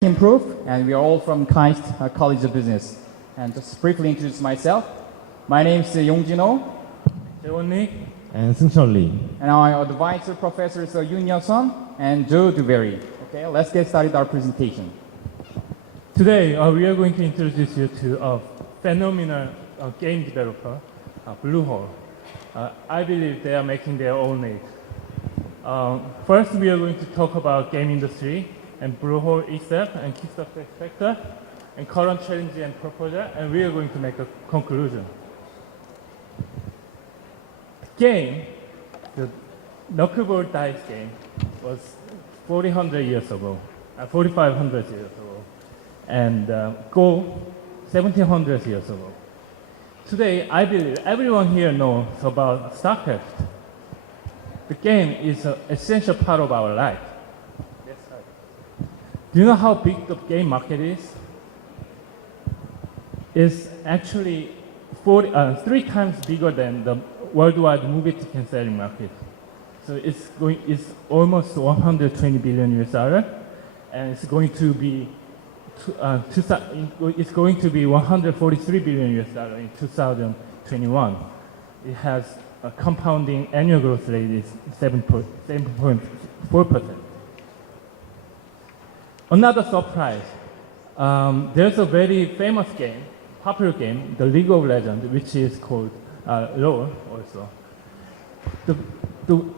Improve, and we are all from KAIST College of Business. And just briefly introduce myself. My name is Yongjin, Jaewon, and Seungchul Lee. and our advisor professors are Yoon, Yeosun, and Dewberry. Okay, let's get started our presentation. Today we are going to introduce you to a phenomenal game developer, Bluehole. I believe they are making their own name. First, we are going to talk about game industry and Bluehole itself and key success factor and current challenge and proposal, and we are going to make a conclusion. The game, the knuckleball dice game, was 4,500 years ago, and Go 1,700 years ago. Today, I believe everyone here knows about StarCraft. The game is an essential part of our life. Do you know how big the game market is? It's actually 3 times bigger than the worldwide movie ticket selling market. So it's almost 120 billion US dollar, and it's going to be 143 billion US dollar in 2021. It has a compounding annual growth rate is 7.4%. Another surprise, there's a very famous game, popular game, the League of Legends, which is called LoL also.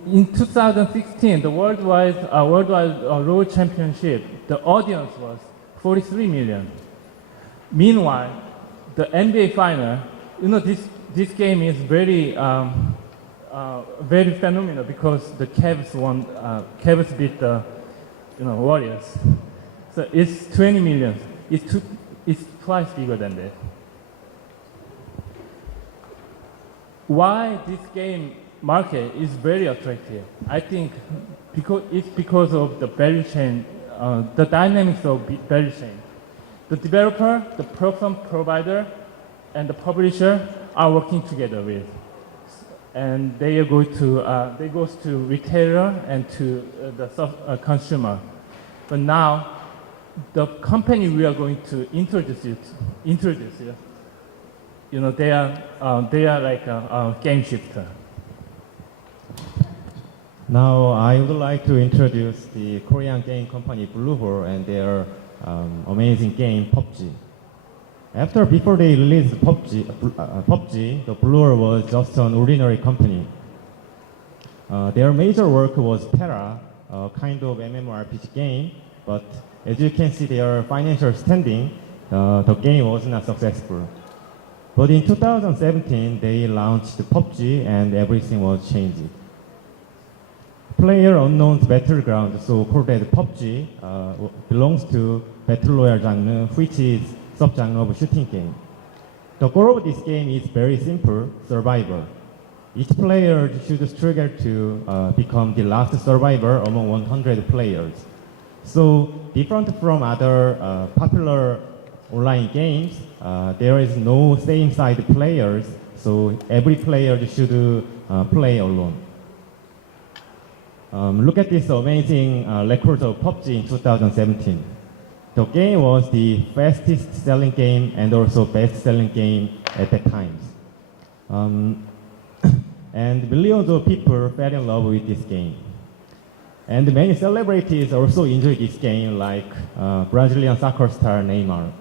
In 2016, the worldwide LoL championship, the audience was 43 million. Meanwhile, the NBA final, this game is very phenomenal because the Cavs beat the Warriors. So it's 20 million. It's twice bigger than that. Why this game market is very attractive? I think because of the value chain, the dynamics of value chain. The developer, the platform provider, and the publisher are working together with, and they go to retailer and to the consumer. But now, the company we are going to introduce you, they are like a game shifter. Now, I would like to introduce the Korean game company Bluehole and their amazing game PUBG. Before they released PUBG, the Bluehole was just an ordinary company. Their major work was Terra, a kind of MMORPG game, but as you can see their financial standing, the game was not successful. But in 2017, they launched PUBG and everything was changed. PlayerUnknown's Battleground, so called as PUBG, belongs to Battle Royale genre, which is subgenre of shooting game. The goal of this game is very simple, survival. Each player should struggle to become the last survivor among 100 players. So, different from other popular online games, there is no same-side players, so every player should play alone. Look at this amazing record of PUBG in 2017. The game was the fastest selling game and also best selling game at that time. And millions of people fell in love with this game. And many celebrities also enjoy this game, like Brazilian soccer star Neymar.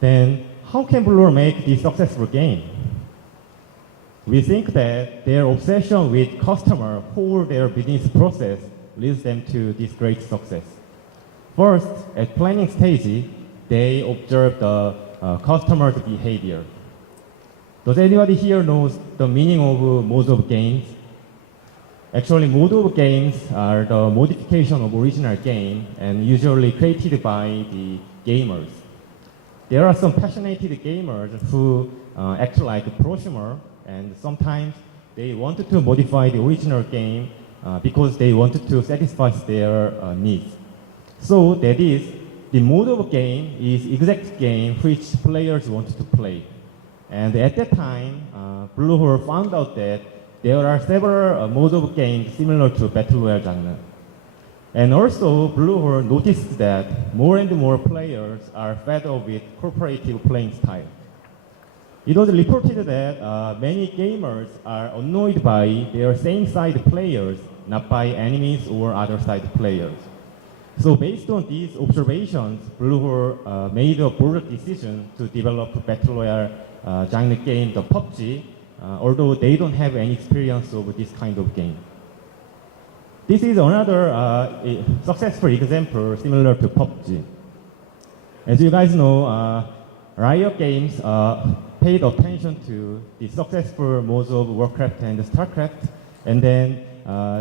Then, how can Bluehole make this successful game? We think that their obsession with customer whole their business process leads them to this great success. First, at planning stage, they observe the customer's behavior. Does anybody here knows the meaning of modes of games? Actually, modes of games are the modification of original game and usually created by the gamers. There are some passionate gamers who act like a prosumer, and sometimes they wanted to modify the original game because they wanted to satisfy their needs. So that is, the mode of game is exact game which players want to play. And at that time, Bluehole found out that there are several modes of games similar to Battle Royale genre. And also, Bluehole noticed that more and more players are fed up with cooperative playing style. It was reported that many gamers are annoyed by their same side players, not by enemies or other side players. So based on these observations, Bluehole made a bold decision to develop a Battle Royale genre game, the PUBG, although they don't have any experience of this kind of game. This is another successful example similar to PUBG. As you guys know, Riot Games paid attention to the successful modes of Warcraft and Starcraft, and then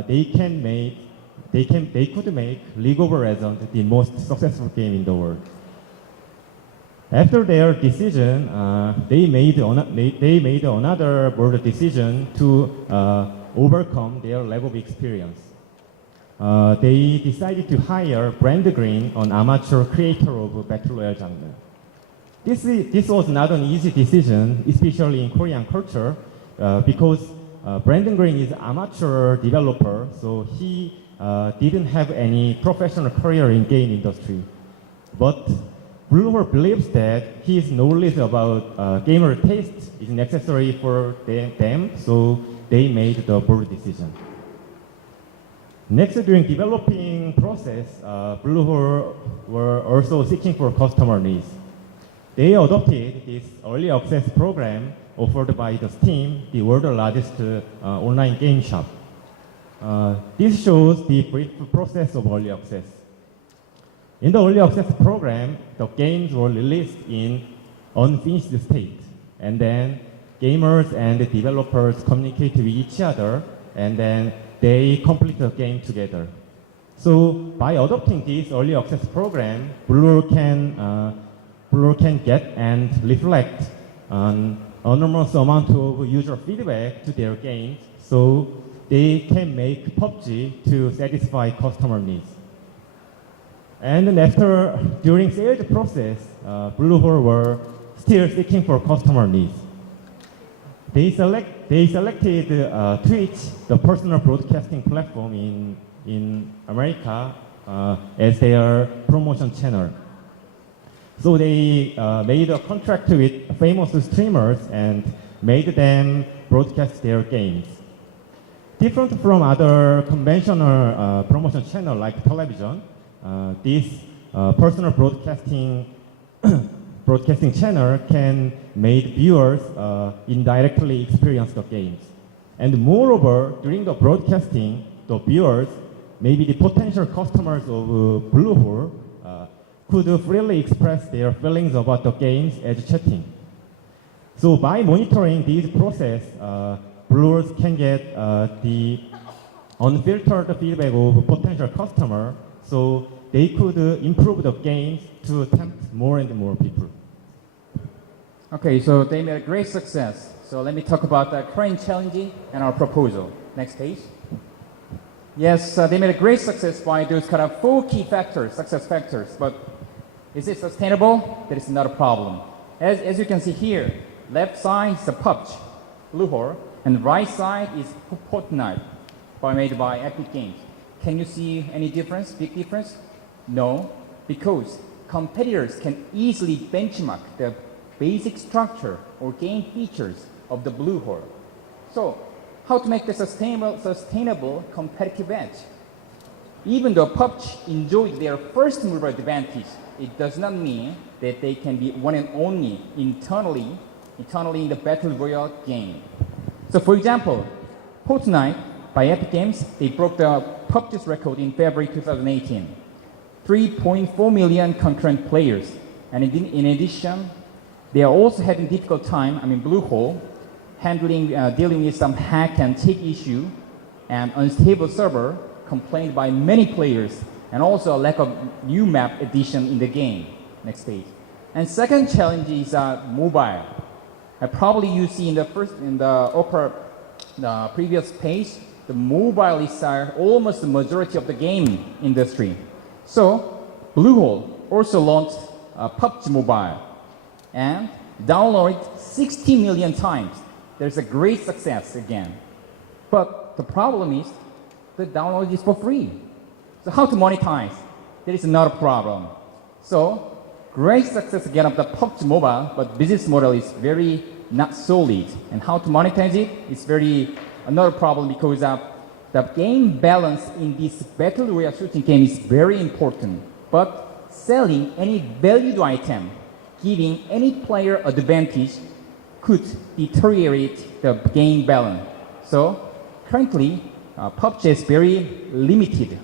they could make League of Legends the most successful game in the world. After their decision, they made another bold decision to overcome their lack of experience. They decided to hire Brand Green, an amateur creator of Battle Royale genre. This was not an easy decision, especially in Korean culture, because Brandon Green is an amateur developer, so he didn't have any professional career in game industry. But Bluehole believes that his knowledge about gamer taste is necessary for them, so they made the bold decision. Next, during developing process, Bluehole were also seeking for customer needs. They adopted this early access program offered by the Steam, the world's largest online game shop. This shows the brief process of early access. In the early access program, the games were released in unfinished state, and then gamers and the developers communicate with each other, and then they complete the game together. So by adopting this early access program, Bluehole can get and reflect an enormous amount of user feedback to their games, so they can make PUBG to satisfy customer needs. And then during sales process, Bluehole were still seeking for customer needs. They selected Twitch, the personal broadcasting platform in America, as their promotion channel. So they made a contract with famous streamers and made them broadcast their games. Different from other conventional promotion channel like television, this personal broadcasting channel can make viewers indirectly experience the games. And moreover, during the broadcasting, the viewers, maybe the potential customers of Bluehole, could freely express their feelings about the games as chatting. So by monitoring this process, Bluehole can get the unfiltered feedback of potential customer, so they could improve the games to tempt more and more people. Okay, so they made a great success. So let me talk about the current challenge and our proposal. Next page. Yes, they made a great success by those kind of 4 key factors, success factors, but is it sustainable? That is not a problem. As you can see here, left side is the PUBG, Bluehole, and right side is Fortnite, made by Epic Games. Can you see any difference, big difference? No, because competitors can easily benchmark the basic structure or game features of the Bluehole. So, how to make the sustainable competitive edge? Even though PUBG enjoyed their first mover advantage, it does not mean that they can be one and only internally in the Battle Royale game. So for example, Fortnite by Epic Games, they broke the PUBG's record in February 2018. 3.4 million concurrent players. And in addition, they are also having difficult time, Bluehole, dealing with some hack and take issue and unstable server complained by many players, and also a lack of new map addition in the game. Next page. And second challenge is mobile. Probably you see in the previous page, the mobile is almost the majority of the game industry. So Bluehole also launched PUBG Mobile and downloaded 60 million times. There's a great success again. But the problem is the download is for free. So how to monetize? That is not a problem. So great success again of the PUBG Mobile, but business model is very not solid. And how to monetize it is very another problem because the game balance in this battle royale shooting game is very important. But selling any valued item, giving any player advantage could deteriorate the game balance. So currently, PUBG is very limited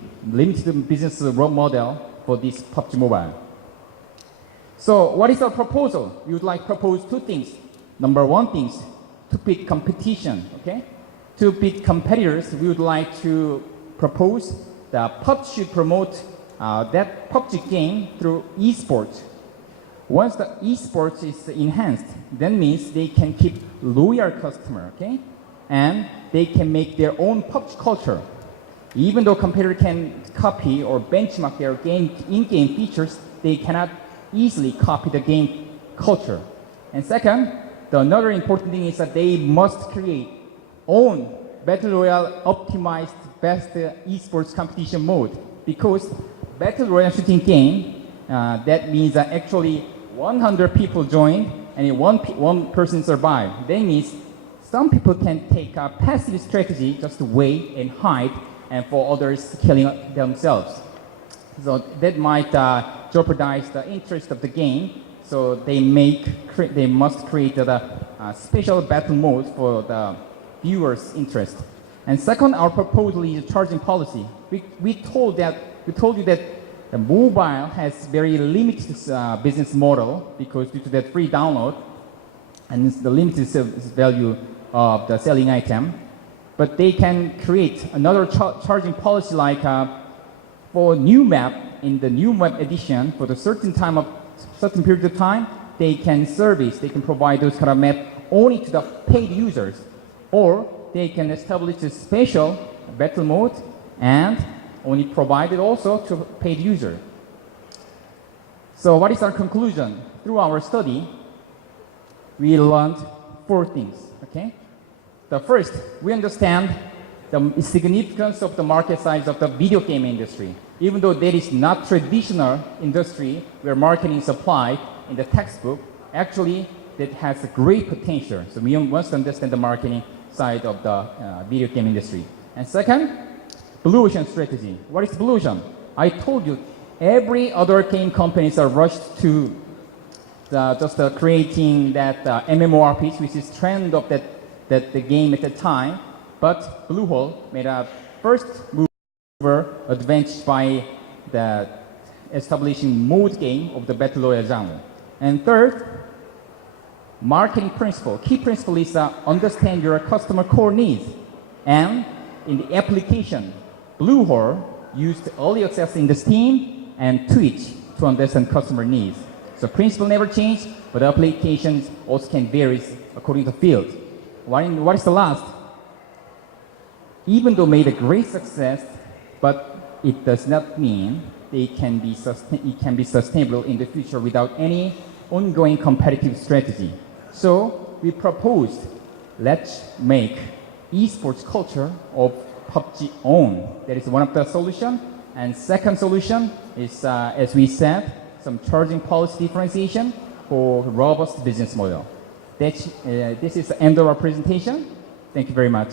business model for this PUBG Mobile. So what is our proposal? We would like to propose two things. Number one things, to beat competition, okay? To beat competitors, we would like to propose that PUBG should promote that PUBG game through esports. Once the esports is enhanced, that means they can keep loyal customer, okay? And they can make their own PUBG culture. Even though competitor can copy or benchmark their game in-game features, they cannot easily copy the game culture. And second, another important thing is that they must create own Battle Royale optimized best esports competition mode, because Battle Royale shooting game, that means that actually 100 people join and one person survive. That means some people can take a passive strategy just to wait and hide, and for others killing themselves. So that might jeopardize the interest of the game. So they must create a special battle mode for the viewers' interest. And second, our proposal is a charging policy. We told you that the mobile has very limited business model because due to that free download and the limited value of the selling item. But they can create another charging policy like for new map, in the new map edition, for the certain period of time, they can provide those kind of map only to the paid users, or they can establish a special battle mode and only provide it also to paid user. So what is our conclusion? Through our study, we learned 4 things, okay? The first, we understand the significance of the market size of the video game industry. Even though that is not traditional industry where marketing is applied in the textbook, actually that has a great potential. So we must understand the marketing side of the video game industry. And second, Blue Ocean strategy. What is Blue Ocean? I told you every other game companies are rushed to creating that MMORPG, which is trend of the game at the time. But Bluehole made a first mover advantage by the establishing mode game of the Battle Royale genre. And third, marketing principle. Key principle is understand your customer core needs. And in the application, Bluehole used early access in the Steam and Twitch to understand customer needs. So principle never changed, but applications also can vary according to the field. What is the last? Even though made a great success, but it does not mean it can be sustainable in the future without any ongoing competitive strategy. So we proposed, let's make esports culture of PUBG own. That is one of the solutions. And second solution is, as we said, some charging policy differentiation for robust business model. This is the end of our presentation. Thank you very much.